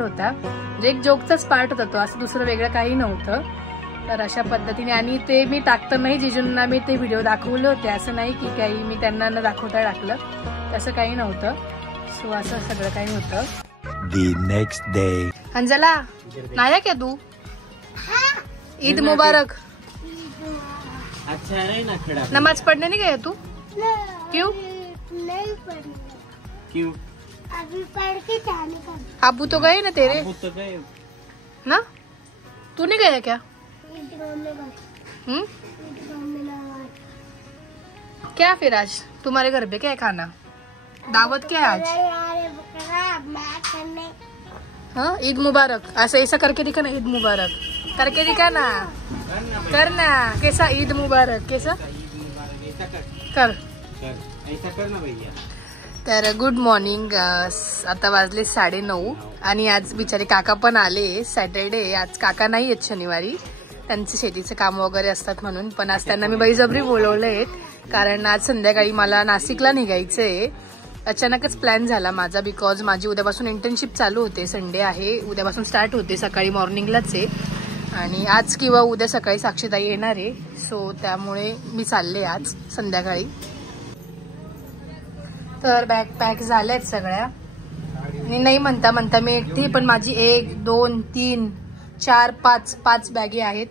Part होता, म्हणजे एक जोकचाच पार्ट होता तो, असं दुसरं वेगळं काही नव्हतं. तर अशा पद्धतीने, आणि ते मी टाकतानाही जिजूंना मी ते व्हिडिओ दाखवले होते, असं नाही की काही मी त्यांना न दाखवता टाकलं, तसं काही नव्हतं. सो असं सगळं काही होतं. The next day. अंजला नाही क्या तू? ईद मुबारक. अच्छा है ना खड़ा नमाज पढ़ने नहीं गया तू? क्यों? नहीं पढ़ना। क्यों? अभी पढ़ के जाने का। अबू तो गए ना तेरे वो तो गए ना, तू नहीं गया क्या? ईदगाह में गए। ईदगाह में नमाज। क्या फिर आज तुम्हारे घर पे क्या है खाना, दावत क्या है आज? हाँ, ईद मुबारक, ऐसा करके दिखा ना, ईद मुबारक करके दिखा ना, करना कैसा, ईद मुबारक कैसा कर. ऐसा करना भैया. तर गुड मॉर्निंग. आता वाजले 9:30 आणि आज बिचारे काका पण आले. सॅटर्डे आज काका नाही आहेत शनिवारी, त्यांचे शेतीचे काम वगैरे असतात म्हणून. पण आज त्यांना मी बळजबरी बोलवलंय, कारण आज संध्याकाळी मला नाशिकला निघायचंय. अचानकच प्लॅन झाला माझा, बिकॉज माझी उद्यापासून इंटर्नशिप चालू होते. संडे आहे, उद्यापासून स्टार्ट होते, सकाळी मॉर्निंगलाच आहे. आणि आज किंवा उद्या सकाळी साक्षीताई येणार आहे, सो त्यामुळे मी चालले आज संध्याकाळी. तर बॅग पॅक झाल्यात सगळ्या, आणि नाही म्हणता म्हणता मी एकटी, पण माझी 1 2 3 4 5 बॅगे आहेत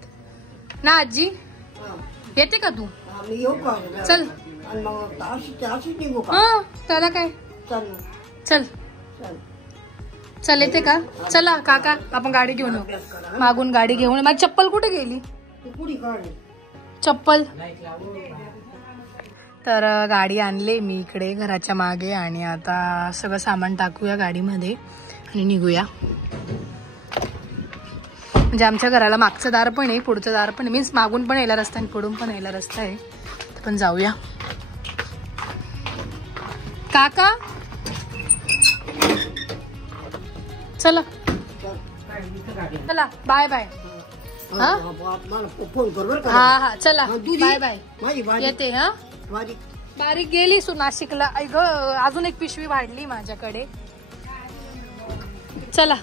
ना. आजी येते का तू? चल. हा, त्याला काय, चल चल येते का? चला काका, आपण गाडी घेऊन येऊ, मागून गाडी घेऊन. माझी चप्पल कुठे गेली? चप्पल. तर गाडी आणली मी इकडे घराच्या मागे, आणि आता सगळं सामान टाकूया गाडीमध्ये आणि निघूया. म्हणजे आमच्या घराला मागचं दार पण आहे, पुढचं दार पण आहे, मीन्स मागून पण यायला रस्ता आणि पुढून पण यायला रस्ता आहे. पण जाऊया काका, चला चला, बाय बाय. हा हा चला, बाय बाय. येते. हा, बारीक गेली सु नाशिकला. अजून एक पिशवी वाढली माझ्याकडे. चला.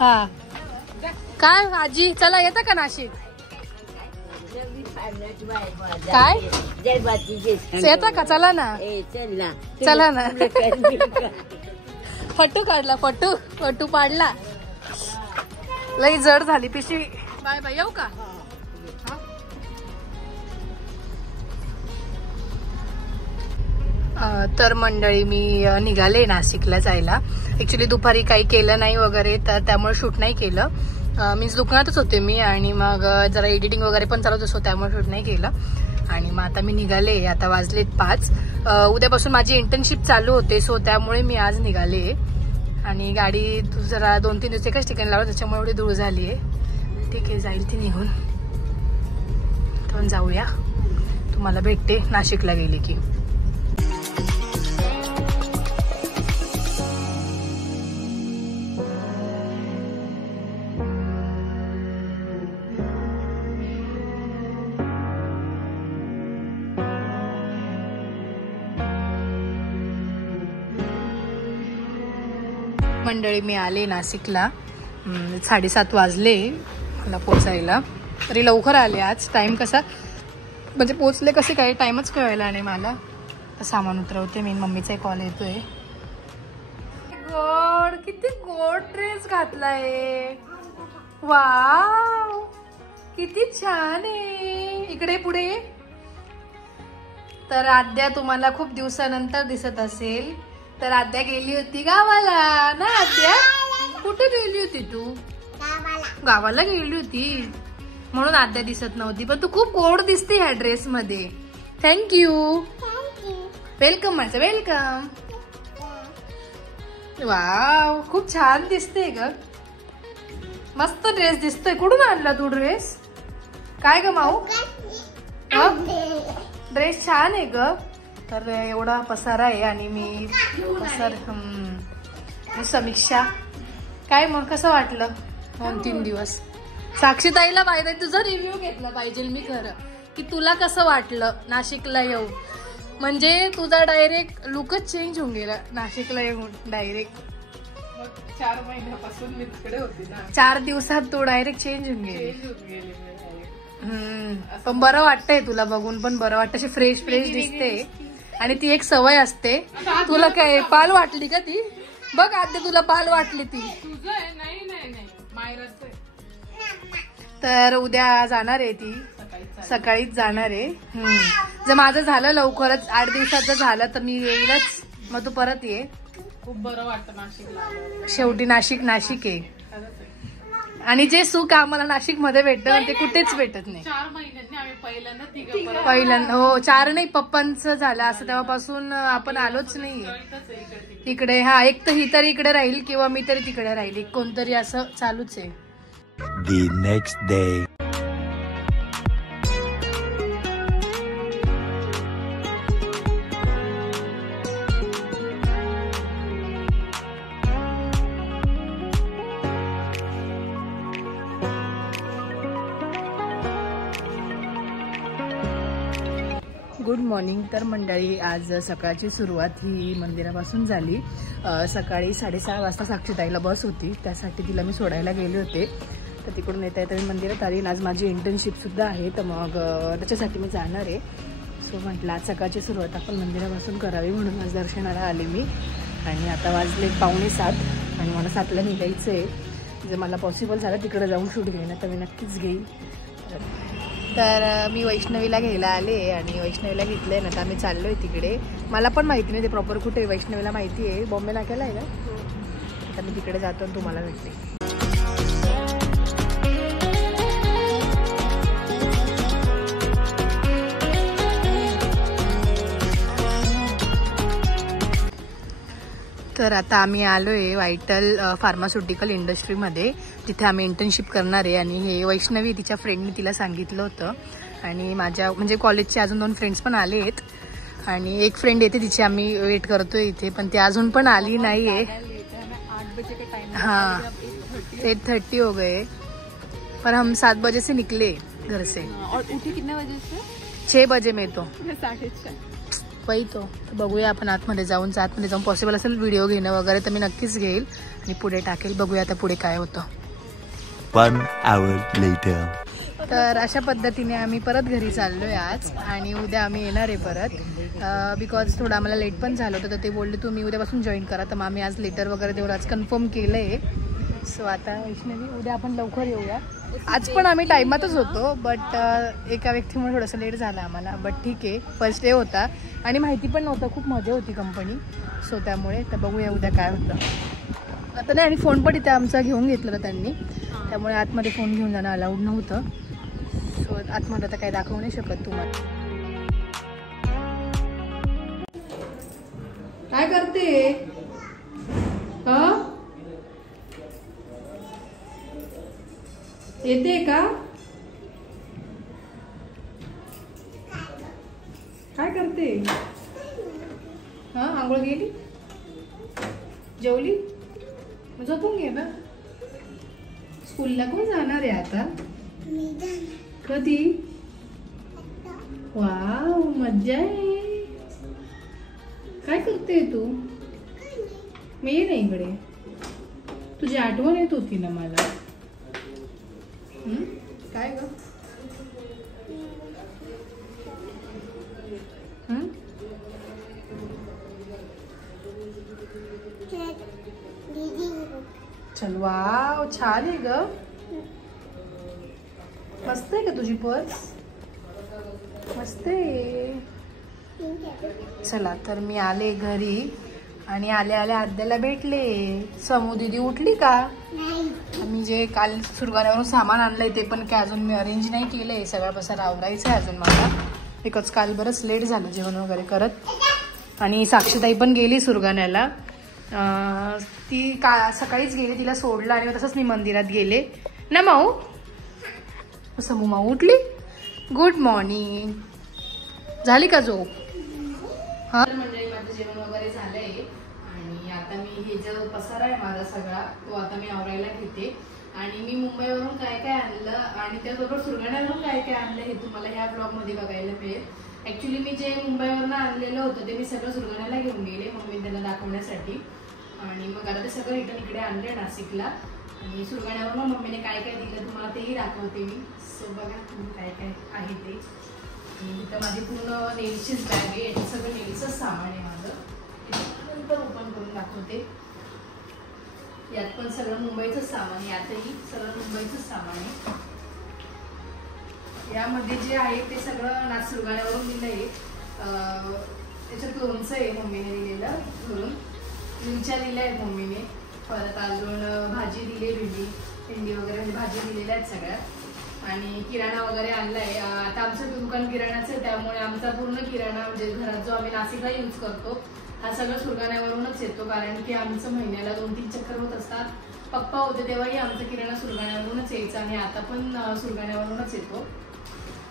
हा काय आजी, चला येतं का नाशिक? काय येतं का? चला ना, चला ना. फटू काढला, फटू पाडला, लई जड झाली पिशवी. बाय बाय, येऊ का? तर मंडळी मी निघाले नाशिकला जायला. ऍक्च्युली दुपारी काही केलं नाही वगैरे, तर त्यामुळे शूट नाही केलं. मीन्स दुकानातच होते मी, आणि मग जरा एडिटिंग वगैरे पण चालत असतो, त्यामुळे शूट नाही केलं. आणि मग आता मी निघाले. आता वाजलेत 5. उद्यापासून माझी इंटर्नशिप चालू होते, सो त्यामुळे मी आज निघाले. आणि गाडी जरा 2-3 दिवस एकाच ठिकाणी लावलं, त्याच्यामुळे एवढी धूळ झाली आहे. ठीक आहे, जाईल ती निघून. तर जाऊया, तुम्हाला भेटते नाशिकला गेली की. मंडळी मी आले नाशिकला. 7:30 वाजले मला पोचायला, तरी लवकर आले आज. टाइम कसा, म्हणजे पोचले कसे काय टाइमच कळायला नाही मला. तर सामान उतरवते मी, मम्मीचा कॉल येतोय. गॉड, किती गोड ड्रेस घातलाय. वाव, किती छान आहे. इकडे पुढे. तर आद्या तुम्हाला खूप दिवसानंतर दिसत असेल. तर आद्या गेली होती गावाला ना. आद्या कुठे गेली होती तू? गावाला गेली होती, म्हणून आद्या दिसत नव्हती. पण तू खूप गोड दिसते ह्या ड्रेस मध्ये. थँक्यू. वेलकम माझं, वेलकम. वाव, खूप छान दिसते ग, मस्त ड्रेस दिसतोय. कुठून आणला तू ड्रेस? काय ग माऊ? ड्रेस छान आहे ग. तर एवढा पसारा आहे, आणि मी समीक्षा. काय मग कसं वाटलं 2-3 दिवस? साक्षीताईला पाहिजे, तुझा रिव्ह्यू घेतला पाहिजे मी खरं, की तुला कसं वाटलं नाशिकला येऊ. म्हणजे तुझा डायरेक्ट लुकच चेंज होऊन गेला नाशिकला येऊन डायरेक्ट. 4 महिन्यापासून मी तिकडे होती ना. 4 दिवसात तो डायरेक्ट चेंज होऊन गेली. पण बरं वाटतंय तुला बघून, पण बरं वाटतं. अशी फ्रेश फ्रेश दिसते. आणि ती एक सवय असते. तुला काय पाल वाटली का ती? बघ आधी तुला पाल वाटली ती. तर उद्या जाणार आहे ती, सकाळीच जाणार आहे. जर माझं झालं लवकरच 8 दिवसात जर झालं तर मी येईलच. मग तू परत ये. खूप बरं वाटतं नाशिकला. शेवटी नाशिक आहे. आणि जे सुख आम्हाला नाशिक मध्ये भेटतं ते कुठेच भेटत नाही. 4 महिन्यांनी आम्ही पहिल्यांदा हो 4 नाही, पप्पांचं झालं असं तेव्हापासून आपण आलोच नाही इकडे. हा, एक तर ही तरी इकडे राहील किंवा मी तरी तिकडे राहील, कोणतरी असं चालूच आहे. The next day. Good morning. तर मंडळी, आज सकाळची सुरुवात ही मंदिरापासून झाली. सकाळी 6:30 वाजता साक्षीताईला बस होती, त्यासाठी तिला मी सोडायला गेले होते. तर तिकडून येता येता मी मंदिरात आली. आज माझी इंटर्नशिपसुद्धा आहे, तर मग त्याच्यासाठी मी जाणार आहे. सो म्हटलं आज सकाळची सुरुवात आपण मंदिरापासून करावी, म्हणून आज दर्शनाला आले मी. आणि आता वाजले 6:45 आणि मला 7ला निघायचं आहे. जर मला पॉसिबल झालं तिकडे जाऊन शूट घेणं तर मी नक्कीच घेईन. तर मी वैष्णवीला घ्यायला आले आणि वैष्णवीला घेतलं आहे ना, तर आम्ही चाललो आहे तिकडे. मला पण माहिती नाही ते प्रॉपर कुठे. वैष्णवीला माहिती आहे, बॉम्बे नाक्याला आहे का. तर मी तिकडे जातो आणि तुम्हाला भेटते. तर आता आम्ही आलो आहे व्हायटल फार्मास्युटिकल इंडस्ट्रीमध्ये. तिथे आम्ही इंटर्नशिप करणार आहे. आणि हे वैष्णवी तिच्या फ्रेंडनी तिला सांगितलं होतं. आणि माझ्या म्हणजे कॉलेजचे अजून 2 फ्रेंड्स पण आले आहेत. आणि एक फ्रेंड येते, तिची आम्ही वेट करतोय इथे, पण ती अजून पण आली नाही आहे. हाँ 8:30 हो गए, पर हम 7 बजे से निकले घर से. और उठी कितने बजे से? 6 बजे में. तो 6:30. वही तो बघूया आपण आतमध्ये जाऊन पॉसिबल असेल व्हिडिओ घेणं वगैरे तर मी नक्कीच घेईल आणि पुढे टाकेल. बघूया आता पुढे काय होतं. 1 hour later. तर अशा पद्धतीने आम्ही परत घरी चाललोय आज. आणि उद्या आम्ही येणार आहे परत, बिकॉज थोडं आम्हाला लेट पण झालं होतं. तर ते बोलले तुम्ही उद्यापासून जॉईन करा. तर मग आम्ही आज लेटर वगैरे तेवढं आज कन्फर्म केलं आहे. सो आता वैष्णवी उद्या आपण लवकर येऊया. आज पण आम्ही टायमातच होतो, बट एका व्यक्तीमुळे थोडंसं लेट झालं आम्हाला. बट ठीक आहे, फर्स्ट डे होता आणि माहिती पण नव्हतं. खूप मजा होती कंपनी, सो त्यामुळे. तर बघूया उद्या काय होतं. आता नाही, आणि फोन पण इथे आमचा घेऊन घेतला होता त्यांनी, त्यामुळे आतमध्ये फोन घेऊन जाणं अलाउड नव्हतं. सो आतमध्ये आता काही दाखवू नाही शकत तुम्हाला. काय करते हा? येते का? काय करते? हा, आंघोळ गेली, जेवली, झोपून घे ना. स्कूलला कोण जाणार आहे आता? कधी? वाव, मज्जा आहे. काय करते तू? मी ये ना इकडे. तुझी आठवण येत होती ना मला. काय ग? चल, वाव, छान आहे ग. मस्त आहे का तुझी पर्स? मस्त आहे. चला, तर मी आले घरी आणि आल्या आल्या आद्याला भेटले. समू दीदी उठली का? मी जे काल सुरगाण्यावरून सामान आणलंय ते पण काय अजून मी अरेंज नाही केलंय. सगळा पसारा आवरायचा आहे अजून मला, बिकॉज काल बरंच लेट झालं जेवण वगैरे करत. आणि साक्षीताई पण गेली सुरगाण्याला. ती सकाळीच गेली, तिला सोडलं आणि तसंच मी मंदिरात गेले ना. माऊ, समू माऊ उठली. Good morning. झाली का झोप? हा म्हणजे माझं जेवण वगैरे झालंय. आणि आता मी हे जो पसारा आहे माझा सगळा, तो आता मी आवरायला घेते. आणि मी मुंबईवरून काय काय आणलं आणि त्याचबरोबर सुरगाण्यावरून काय काय आणलं हे तुम्हाला ह्या ब्लॉगमध्ये बघायला मिळेल. ॲक्च्युली मी जे मुंबईवरून आणलेलं होतं ते मी सगळं सुरगाण्याला घेऊन गेले मम्मी त्यांना दाखवण्यासाठी. आणि मग आता ते सगळं रिटर्न इकडे आणले नाशिकला. आणि सुरगाण्यावर मग मम्मीने काय काय दिलं तुम्हाला तेही दाखवते मी. सो बघा तुम्ही काय काय आहे ते. आणि इथं माझी पूर्ण नेलचीच बॅग आहे. याच्यात सगळं नेलचंच सामान आहे माझं. नंतर ओपन करून दाखवते. यात पण सगळं मुंबईचंच सामान आहे. यातही सगळं मुंबईचंच सामान आहे. यामध्ये जे आहे ते सगळं सुरगाण्यावरून दिलं आहे. त्याच्यात लोणचं आहे मम्मीने दिलेलं घरून. मिरच्या दिल्या आहेत मम्मीने. परत अजून भाजी दिली, भेंडी वगैरे म्हणजे भाजी दिलेल्या आहेत सगळ्या. आणि किराणा वगैरे आणला आहे. आता आमचं दुकान किराणाचं आहे, त्यामुळे आमचा पूर्ण किराणा म्हणजे घरात जो आम्ही नाशिकला यूज करतो हा सगळं सुरगाण्यावरूनच येतो. कारण की आमचं महिन्याला 2-3 चक्कर होत असतात. पप्पा होते तेव्हाही आमचा किराणा सुरगाण्यावरूनच यायचा आणि आता पण सुरगाण्यावरूनच येतो.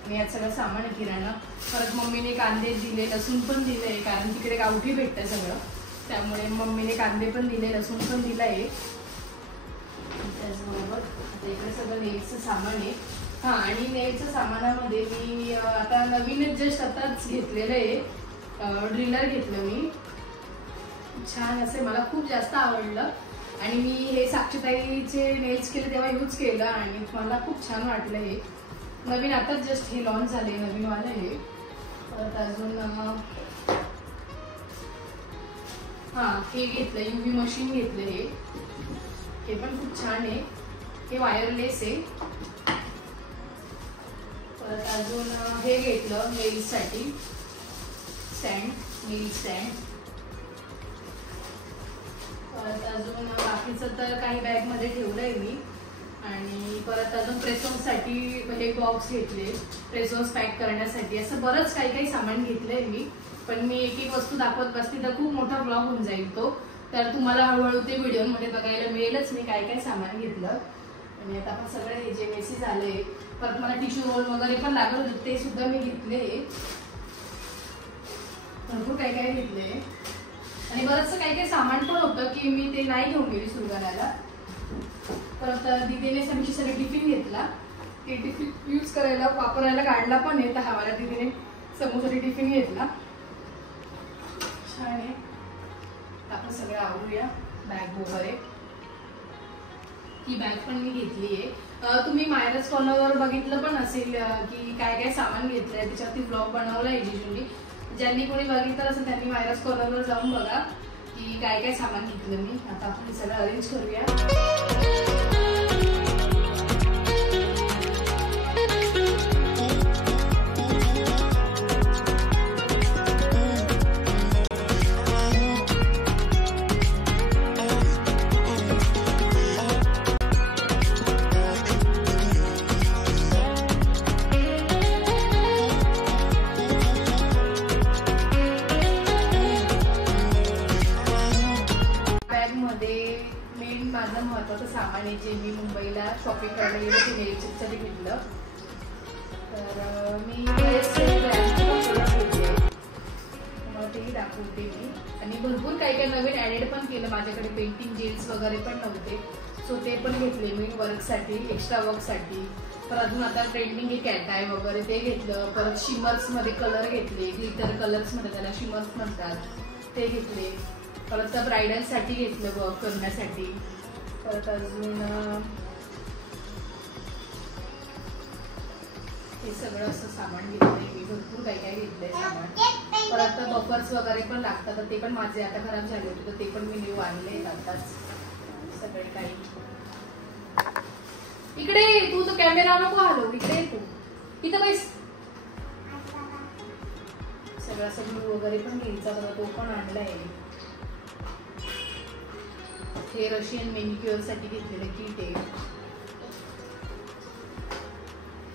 आणि यात सगळं सामान आहे किराणा. परत मम्मीने कांदे दिले, लसूण पण दिले कारण तिकडे गावठी भेटतं सगळं, त्यामुळे मम्मीने कांदे पण दिले, लसूण पण दिला आहे. त्याचबरोबर आता इकडे सगळं नेलचं सामान आहे. हां, आणि नेलच्या सामानामध्ये मी आता नवीनच जस्ट आताच घेतलेलं आहे ड्रिलर घेतलं मी. छान असे, मला खूप जास्त आवडलं. आणि मी हे साक्षीताईचे नेल्स केले तेव्हा यूज केलं आणि मला खूप छान वाटलं. हे नवीन आताच जस्ट हे लॉन्च झाले, नवीनवालं हे. परत अजून हां, हे घेतलं UV मशीन घेतलं. हे पण खूप छान आहे. हे वायरलेस आहे. परत अजून हे घेतलं नेल्ससाठी स्टँड, नेल स्टँड. परत अजून बाकीचं तर काही बॅगमध्ये ठेवलं आहे मी. आणि परत अजून प्रेसॉन्ससाठी हे बॉक्स घेतले, प्रेसॉन्स पॅक करण्यासाठी. असं बरंच काही काही सामान घेतलंय मी. पण मी एक एक वस्तू दाखवत बसते तर खूप मोठा ब्लॉग होऊन जाईल तो, तर तुम्हाला हळूहळू ते व्हिडिओमध्ये बघायला मिळेलच मी काय काय सामान घेतलं. आणि आता आपण सगळं हे जे मेसेज आले, परत मला टिश्यू रोल वगैरे पण लागत होते ते सुद्धा मी घेतले. भरपूर काय काय घेतले. आणि बरंचसं काही काही सामान पण होतं की मी ते नाही घेऊन गेली सुरगाण्याला. परत दीदीने सगळी टिफिन घेतला. ते टिफिन यूज करायला वापरायला काढला पण आहे. तर हवाला दीदीने समोरसाठी टिफिन घेतला. छान आहे. आपण सगळं आवरूया. बॅग वगैरे, ही बॅग पण मी घेतली आहे. तुम्ही मायरस कॉर्नरवर बघितलं पण असेल की काय काय सामान घेतलंय, त्याच्यावरती ब्लॉग बनवला आहे जिजूंनी. ज्यांनी कोणी बघितलं असेल त्यांनी मायरस कॉर्नरवर जाऊन बघा की काय काय सामान घेतलं मी. आता आपण सगळं अरेंज करूया. माझं महत्वाचं सामान आहे जे मी मुंबईला शॉपिंग करायला गेलो ते नेलसाठी घेतलं. तर मी बरेचसे प्रोडक्ट घेतले, तुम्हाला तेही दाखवते मी. आणि भरपूर काही काही नवीन ॲडेड पण केलं. माझ्याकडे पेंटिंग जेल्स वगैरे पण नव्हते, सो ते पण घेतले मी वर्कसाठी, एक्स्ट्रा वर्कसाठी. परत अजून आता ट्रेंडिंग हे कॅट आय वगैरे ते घेतलं. परत शिमर्समध्ये कलर घेतले, ग्लिटर कलर्समध्ये त्याला शिमर्स म्हणतात, ते घेतले. परत ब्रायडलसाठी घेतलं वर्क करण्यासाठी. परत अजून हे सगळं असं सामान घेतलंय मी. भरपूर काही काही घेतलंय सामान. परत बफर्स वगैरे पण लागतात, ते पण माझे आता खराब झाले होते तर ते पण मी न्यू आणले आताच सगळे काही. इकडे तू तो कॅमेरा नको हलवू, इकडे तू इथं बैस. सगळं असं ग्लू वगैरे पण घ्यायचा बघा, तो पण आणलाय. हे रशियन मेनिक्युअर साठी घेतलेलं किट आहे.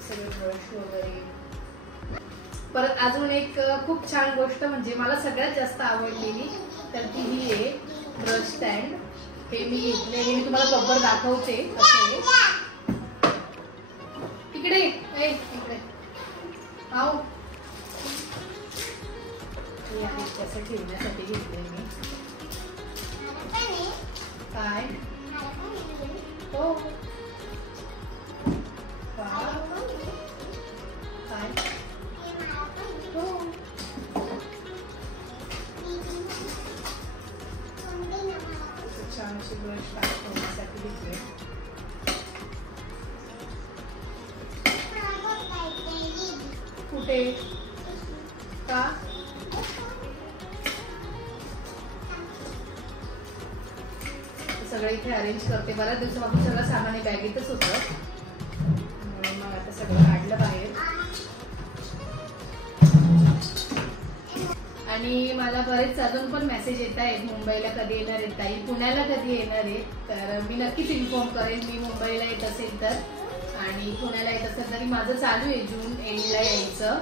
सगळे ब्रश वगैरे. परत अजून एक खूप छान गोष्ट म्हणजे मला सगळ्यात जास्त आवडलेली तर ती ही आहे ब्रश स्टँड. हे मी घेतले, हे मी तुम्हाला प्रॉपर दाखवते कसं आहे. इकडे इकडे आओ. हे आहे कसं ठेवण्यासाठी घेतले मी. काय हो काय हो छान अशी ब्रश टाकण्यासाठी घेतले. कुठे का सगळं इथे अरेंज करते. बऱ्याच दिवसापासून सगळं सामान बॅगेतच होतं म्हणून मग आता सगळं काढलं बाहेर. आणि मला बरेच अजून पण मेसेज येत आहेत मुंबईला कधी येणार आहेत ताई, पुण्याला कधी येणार आहेत. तर मी नक्कीच इन्फॉर्म करेन मी मुंबईला येत असेल तर. आणि पुण्याला येत असेल तरी माझं चालू आहे जून एंडला यायचं.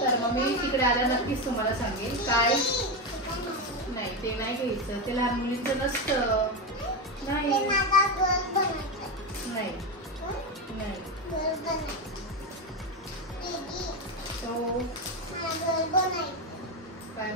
तर मग मी तिकडे आल्या नक्कीच तुम्हाला सांगेन. काय नाही ते नाही घ्यायचं, ते लहान मुलींचं नसतं. नाही नाही नाही तो काय